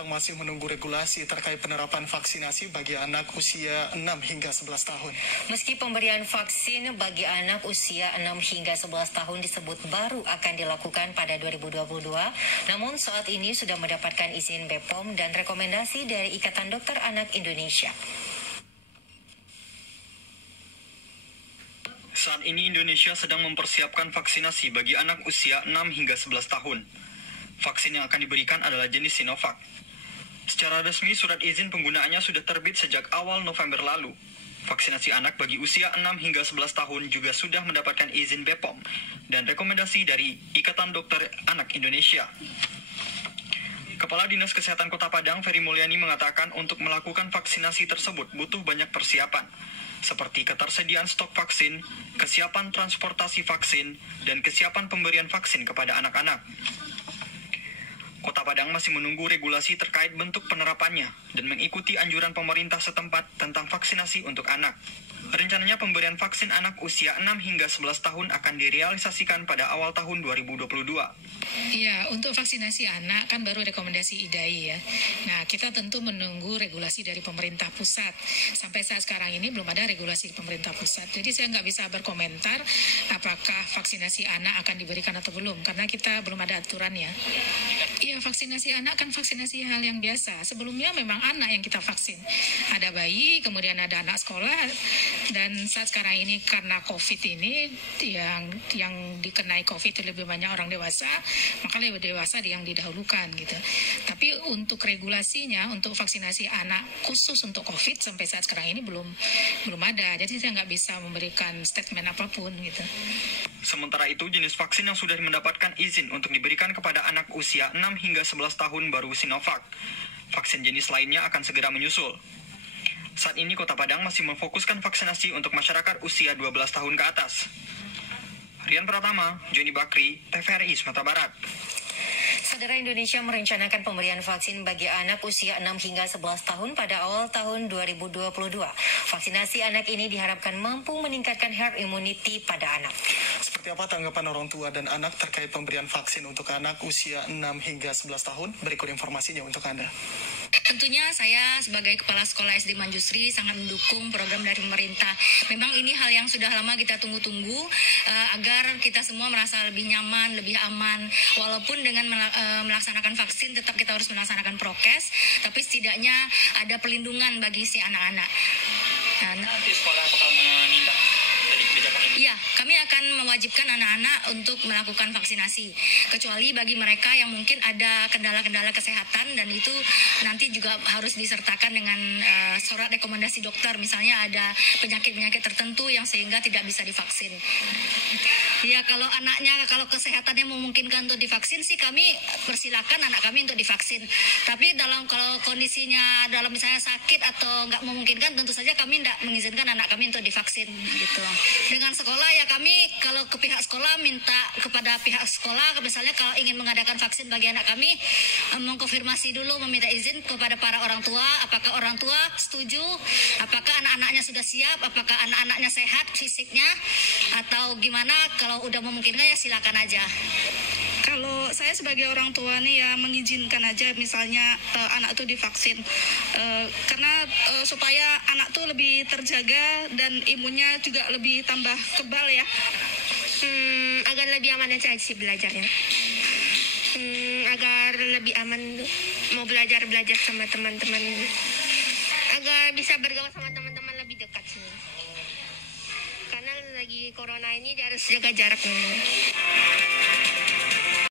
Masih menunggu regulasi terkait penerapan vaksinasi bagi anak usia 6 hingga 11 tahun. Meski pemberian vaksin bagi anak usia 6 hingga 11 tahun disebut baru akan dilakukan pada 2022, namun saat ini sudah mendapatkan izin BPOM dan rekomendasi dari Ikatan Dokter Anak Indonesia. Saat ini Indonesia sedang mempersiapkan vaksinasi bagi anak usia 6 hingga 11 tahun. Vaksin yang akan diberikan adalah jenis Sinovac. Secara resmi, surat izin penggunaannya sudah terbit sejak awal November lalu. Vaksinasi anak bagi usia 6 hingga 11 tahun juga sudah mendapatkan izin BPOM dan rekomendasi dari Ikatan Dokter Anak Indonesia. Kepala Dinas Kesehatan Kota Padang, Ferry Mulyani, mengatakan untuk melakukan vaksinasi tersebut butuh banyak persiapan, seperti ketersediaan stok vaksin, kesiapan transportasi vaksin, dan kesiapan pemberian vaksin kepada anak-anak. Kota Padang masih menunggu regulasi terkait bentuk penerapannya dan mengikuti anjuran pemerintah setempat tentang vaksinasi untuk anak. Rencananya pemberian vaksin anak usia 6 hingga 11 tahun akan direalisasikan pada awal tahun 2022. Iya, untuk vaksinasi anak kan baru rekomendasi IDAI ya. Nah, kita tentu menunggu regulasi dari pemerintah pusat. Sampai saat sekarang ini belum ada regulasi pemerintah pusat. Jadi saya nggak bisa berkomentar apakah vaksinasi anak akan diberikan atau belum, karena kita belum ada aturannya. Iya, vaksinasi anak kan vaksinasi hal yang biasa. Sebelumnya memang anak yang kita vaksin. Ada bayi, kemudian ada anak sekolah, dan saat sekarang ini karena COVID ini yang dikenai COVID itu lebih banyak orang dewasa, maka lebih dewasa yang didahulukan gitu. Tapi untuk regulasinya, untuk vaksinasi anak khusus untuk COVID sampai saat sekarang ini belum ada. Jadi saya nggak bisa memberikan statement apapun gitu. Sementara itu, jenis vaksin yang sudah mendapatkan izin untuk diberikan kepada anak usia 6 hingga 11 tahun baru Sinovac. Vaksin jenis lainnya akan segera menyusul. Saat ini Kota Padang masih memfokuskan vaksinasi untuk masyarakat usia 12 tahun ke atas. Rian Pratama, Joni Bakri, TVRI Sumatera Barat. Saudara, Indonesia merencanakan pemberian vaksin bagi anak usia 6 hingga 11 tahun pada awal tahun 2022. Vaksinasi anak ini diharapkan mampu meningkatkan herd immunity pada anak. Seperti apa tanggapan orang tua dan anak terkait pemberian vaksin untuk anak usia 6 hingga 11 tahun? Berikut informasinya untuk Anda. Tentunya saya sebagai Kepala Sekolah SD Manjusri sangat mendukung program dari pemerintah. Memang ini hal yang sudah lama kita tunggu-tunggu agar kita semua merasa lebih nyaman, lebih aman. Walaupun dengan melaksanakan vaksin tetap kita harus melaksanakan prokes, tapi setidaknya ada perlindungan bagi si anak-anak. Nanti sekolah bakal menindak dari kebijakan ini? Iya, kami akan mewajibkan anak-anak untuk melakukan vaksinasi. Kecuali bagi mereka yang mungkin ada kendala-kendala kesehatan, dan itu nanti juga harus disertakan dengan surat rekomendasi dokter. Misalnya ada penyakit-penyakit tertentu yang sehingga tidak bisa divaksin. Ya, kalau kesehatannya memungkinkan untuk divaksin sih kami persilakan anak kami untuk divaksin. Tapi kalau kondisinya dalam misalnya sakit atau nggak memungkinkan, tentu saja kami tidak mengizinkan anak kami untuk divaksin gitu. Dengan sekolah ya kami kalau ke pihak sekolah minta kepada pihak sekolah, misalnya kalau ingin mengadakan vaksin bagi anak kami, mengkonfirmasi dulu, meminta izin kepada para orang tua, apakah orang tua setuju, apakah anak-anaknya sudah siap, apakah anak-anaknya sehat fisiknya, atau gimana. Kalau udah memungkinkan ya silakan aja. Kalau saya sebagai orang tua nih ya mengizinkan aja misalnya anak tuh divaksin karena supaya anak tuh lebih terjaga dan imunnya juga lebih tambah kebal ya. Agar lebih aman aja sih belajarnya. Agar lebih aman mau belajar sama teman-teman. Agar bisa bergaul sama teman-teman lebih dekat sih. Karena lagi corona ini harus jaga jarak.